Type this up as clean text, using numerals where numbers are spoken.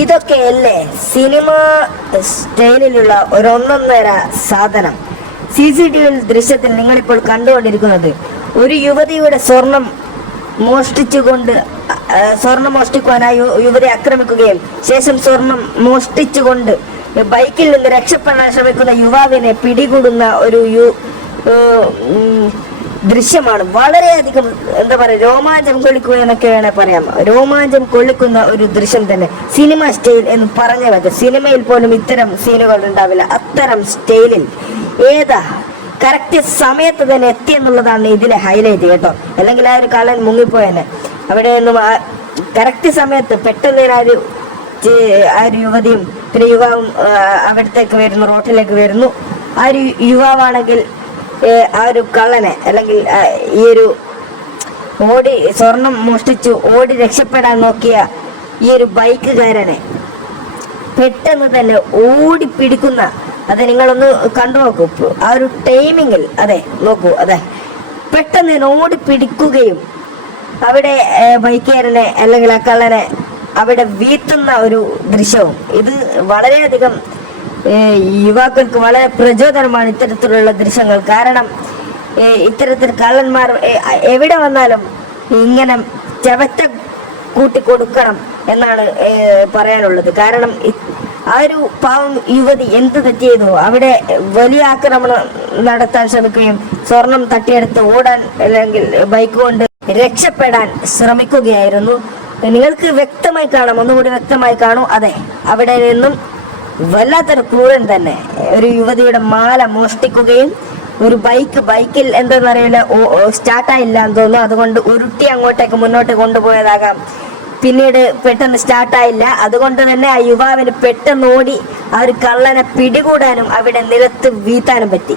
ഇതൊക്കെയല്ലേ സിനിമ സ്റ്റൈലിലുള്ള ഒരൊന്നൊന്നര സാധനം. CCTV ദൃശ്യത്തിൽ നിങ്ങളിപ്പോൾ കണ്ടുകൊണ്ടിരിക്കുന്നത് ഒരു യുവതിയുടെ സ്വർണം മോഷ്ടിക്കുവാനായി യുവതി ആക്രമിക്കുകയും ശേഷം സ്വർണം മോഷ്ടിച്ചുകൊണ്ട് ബൈക്കിൽ നിന്ന് രക്ഷപ്പെടാൻ ശ്രമിക്കുന്ന യുവാവിനെ പിടികൂടുന്ന ഒരു ദൃശ്യമാണ്. വളരെയധികം എന്താ പറയുക, രോമാഞ്ചം കൊള്ളിക്കുക എന്നൊക്കെ വേണേൽ പറയാം. രോമാഞ്ചം കൊള്ളിക്കുന്ന ഒരു ദൃശ്യം തന്നെ. സിനിമ സ്റ്റൈൽ എന്ന് പറഞ്ഞ പറ്റും. സിനിമയിൽ പോലും ഇത്തരം സീനുകൾ ഉണ്ടാവില്ല. അത്തരം സ്റ്റൈലിൽ കറക്റ്റ് സമയത്ത് തന്നെ എത്തിയെന്നുള്ളതാണ് ഇതിലെ ഹൈലൈറ്റ് കേട്ടോ. അല്ലെങ്കിൽ ആ ഒരു കള്ളൻ മുങ്ങിപ്പോയനെ. അവിടെ നിന്നും കറക്റ്റ് സമയത്ത് പെട്ടെന്ന് ആ ഒരു യുവതിയും പിന്നെ യുവാവും അവിടത്തേക്ക് വരുന്നു, റോട്ടിലേക്ക് വരുന്നു. ആ ഒരു യുവാവാണെങ്കിൽ ആ ഒരു കള്ളനെ അല്ലെങ്കിൽ ഈ ഒരു സ്വർണം മോഷ്ടിച്ചു ഓടി രക്ഷപ്പെടാൻ നോക്കിയ ഈ ഒരു ബൈക്കുകാരനെ പെട്ടെന്ന് തന്നെ ഓടി പിടിക്കുന്ന, അത് നിങ്ങളൊന്ന് കണ്ടു നോക്കൂ. ആ ഒരു ടൈമിങ്ങിൽ നോക്കൂ, പെട്ടെന്ന് തന്നെ ഓടി പിടിക്കുകയും അവിടെ ബൈക്കുകാരനെ അല്ലെങ്കിൽ ആ കള്ളനെ അവിടെ വീഴ്ത്തുന്ന ഒരു ദൃശ്യവും. ഇത് വളരെയധികം യുവാക്കൾക്ക് വളരെ പ്രചോദനമാണ് ഇത്തരത്തിലുള്ള ദൃശ്യങ്ങൾ. കാരണം ഇത്തരത്തിൽ കള്ളന്മാർ എവിടെ വന്നാലും ഇങ്ങനെ ചവച്ച കൂട്ടി കൊടുക്കണം എന്നാണ് പറയാനുള്ളത്. കാരണം ആ ഒരു പാവം യുവതി എന്ത് തെറ്റ് ചെയ്തു? അവിടെ വലിയ ആക്രമണം നടത്താൻ ശ്രമിക്കുകയും സ്വർണം തട്ടിയെടുത്ത് ഓടാൻ അല്ലെങ്കിൽ ബൈക്ക് കൊണ്ട് രക്ഷപ്പെടാൻ ശ്രമിക്കുകയായിരുന്നു. നിങ്ങൾക്ക് വ്യക്തമായി കാണാം, ഒന്നുകൂടി വ്യക്തമായി കാണൂ. അവിടെ നിന്നും വല്ലാത്തൊരു ക്രൂരൻ തന്നെ ഒരു യുവതിയുടെ മാല മോഷ്ടിക്കുകയും ഒരു ബൈക്കിൽ എന്താണെന്നറിയില്ല, സ്റ്റാർട്ടായില്ല എന്ന് തോന്നുന്നു. അതുകൊണ്ട് ഉരുട്ടി അങ്ങോട്ടേക്ക് മുന്നോട്ട് കൊണ്ടുപോയതാകാം. പിന്നീട് പെട്ടെന്ന് സ്റ്റാർട്ടായില്ല. അതുകൊണ്ട് തന്നെ ആ യുവാവിന് പെട്ടെന്ന് ഓടി ആ ഒരു കള്ളനെ പിടികൂടാനും അവിടെ നിലത്ത് വീഴ്ത്താനും പറ്റി.